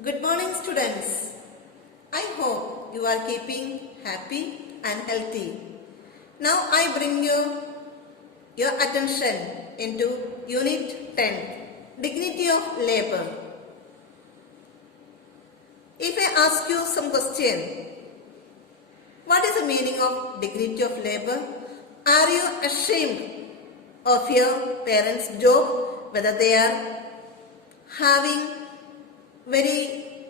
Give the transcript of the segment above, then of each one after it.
Good morning, students. I hope you are keeping happy and healthy. Now I bring your attention into Unit 10, Dignity of Labor. If I ask you some question, what is the meaning of dignity of labor? Are you ashamed of your parents' job, whether they are having very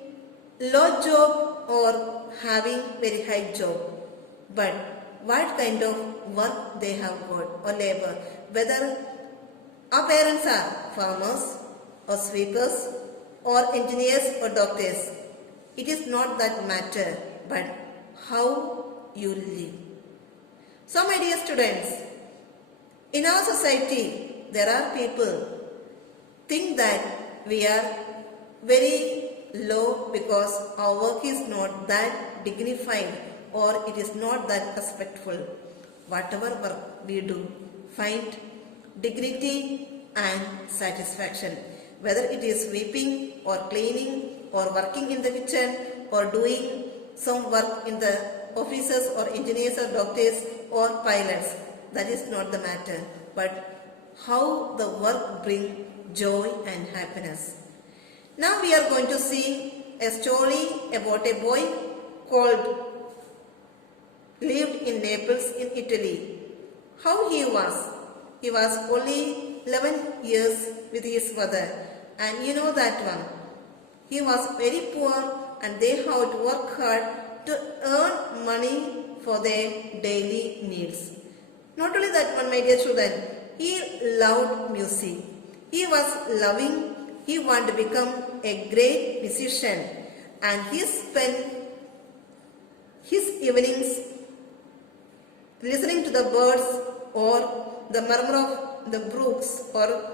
low job or having very high job? But what kind of work they have got or labor? Whether our parents are farmers or sweepers or engineers or doctors, it is not that matter, but how you live. So my dear students, in our society there are people think that we are very low because our work is not that dignified or it is not that respectful. Whatever work we do, find dignity and satisfaction. Whether it is sweeping or cleaning or working in the kitchen or doing some work in the offices or engineers or doctors or pilots, that is not the matter. But how the work brings joy and happiness. Now we are going to see a story about a boy called lived in Naples in Italy. How he was? He was only 11 years with his mother, and you know that one. He was very poor and they had to work hard to earn money for their daily needs. Not only that one, my dear children, he loved music. He was loving, he wanted to become a great musician, and he spent his evenings listening to the birds or the murmur of the brooks or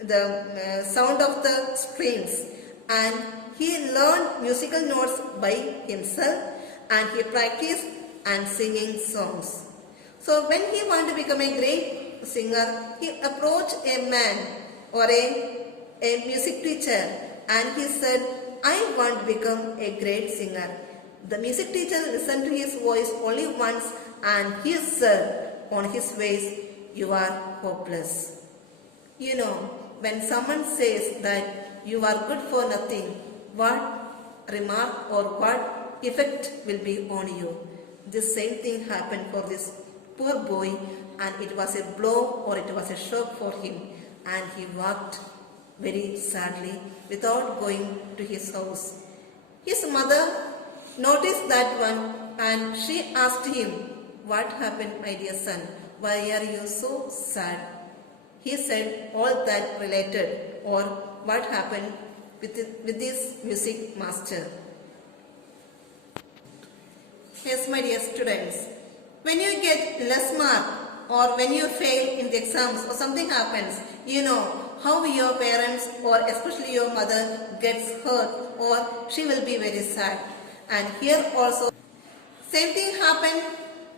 the sound of the streams, and he learned musical notes by himself and he practiced and singing songs. So when he wanted to become a great singer, he approached a man or a music teacher and he said, I want to become a great singer. The music teacher listened to his voice only once and he said on his face, you are hopeless. You know, when someone says that you are good for nothing, what remark or what effect will be on you? This same thing happened for this poor boy, and it was a blow or it was a shock for him, and he walked very sadly without going to his house. His mother noticed that one and she asked him, what happened, my dear son? Why are you so sad? He said all that related or what happened with this music master. Yes, my dear students, when you get less mark or when you fail in the exams or something happens, you know how your parents or especially your mother gets hurt or she will be very sad. And here also, same thing happened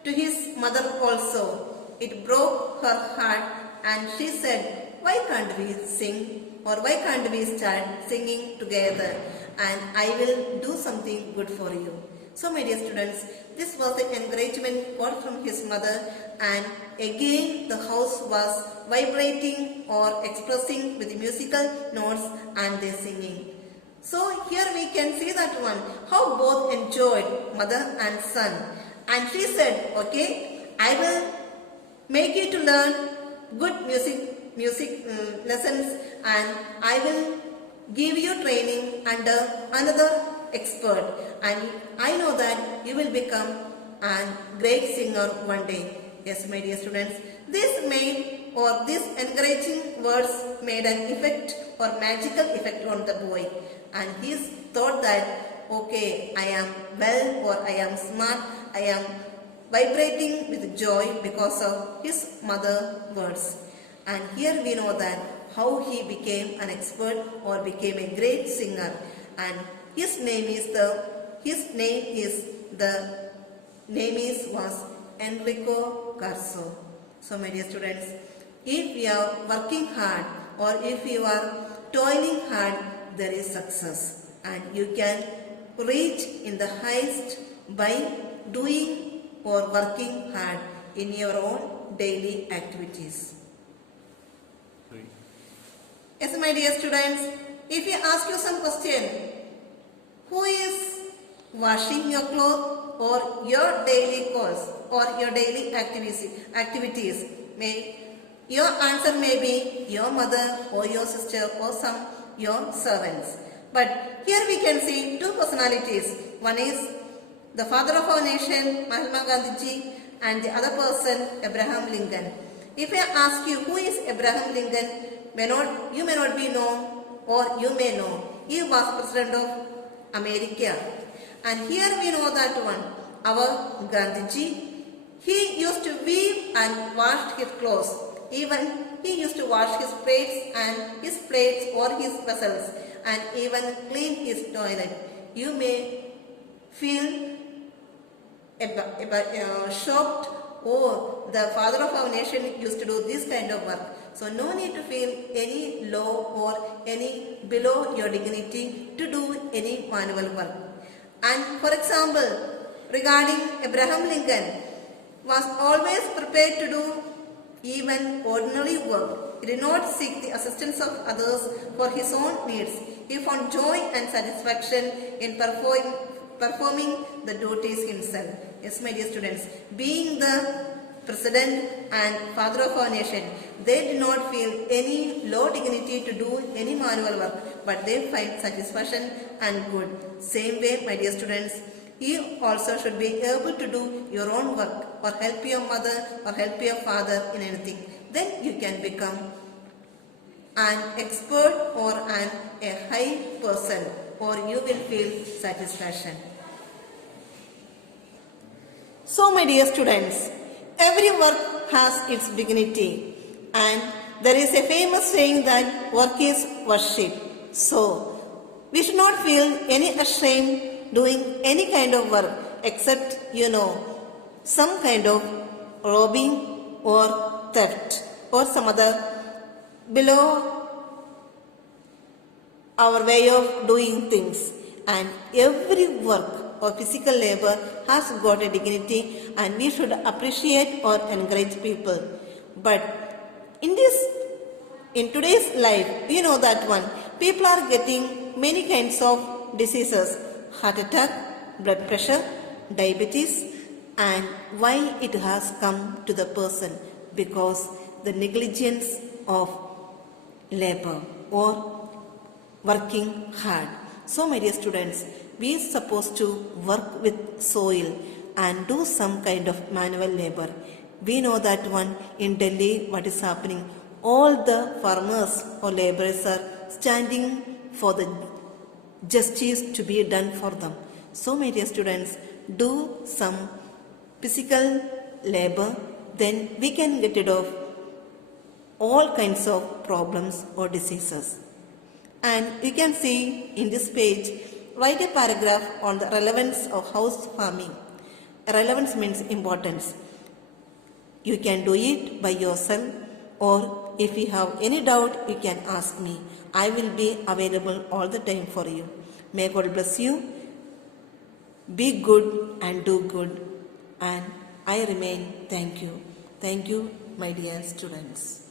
to his mother also. It broke her heart and she said, why can't we sing or why can't we start singing together and I will do something good for you. So my dear students, this was the encouragement got from his mother, and again the house was vibrating or expressing with the musical notes and their singing. So here we can see that one, how both enjoyed mother and son. And she said, okay, I will make you to learn good music lessons and I will give you training under another expert, and I know that you will become a great singer one day. Yes, my dear students, this made or this encouraging words made an effect or magical effect on the boy, and he thought that okay, I am well or I am smart, I am vibrating with joy because of his mother's words. And here we know that how he became an expert or became a great singer, and his name was Enrico Carso. So my dear students, if we are working hard or if you are toiling hard, there is success. and you can reach in the highest by doing or working hard in your own daily activities. Yes, my dear students, if you ask you some question, who is washing your clothes or your daily chores or your daily activities? Your answer may be your mother or your sister or some your servants. But here we can see two personalities. One is the father of our nation, Mahatma Gandhi, and the other person, Abraham Lincoln. If I ask you who is Abraham Lincoln, you may not be known or you may know. He was president of America. And here we know that one, our Gandhiji, he used to weave and wash his clothes. Even he used to wash his plates or his vessels, and even clean his toilet. You may feel shocked. Oh, the father of our nation used to do this kind of work. So no need to feel any low or any below your dignity to do any manual work. And for example, regarding Abraham Lincoln, was always prepared to do even ordinary work. He did not seek the assistance of others for his own needs. He found joy and satisfaction in performing the duties himself. Yes, my dear students, being the president and father of our nation, they did not feel any low dignity to do any manual work, but they find satisfaction and good. Same way, my dear students, you also should be able to do your own work or help your mother or help your father in anything. Then you can become an expert or a high person, or you will feel satisfaction. So my dear students, every work has its dignity, and there is a famous saying that work is worship. So we should not feel any ashamed doing any kind of work except some kind of robbing or theft or some other below our way of doing things. And every work or physical labor has got a dignity, and we should appreciate or encourage people. But in today's life, we know that one, people are getting many kinds of diseases, heart attack, blood pressure, diabetes, and why it has come to the person? Because the negligence of labor or working hard. So my dear students, we are supposed to work with soil and do some kind of manual labor. We know that one in Delhi, what is happening? All the farmers or laborers are standing for the justice to be done for them. So my dear students, do some physical labor, then we can get rid of all kinds of problems or diseases. And you can see in this page, write a paragraph on the relevance of house farming. Relevance means importance. You can do it by yourself, or if you have any doubt, you can ask me. I will be available all the time for you. May God bless you. Be good and do good. And I remain. Thank you. Thank you, my dear students.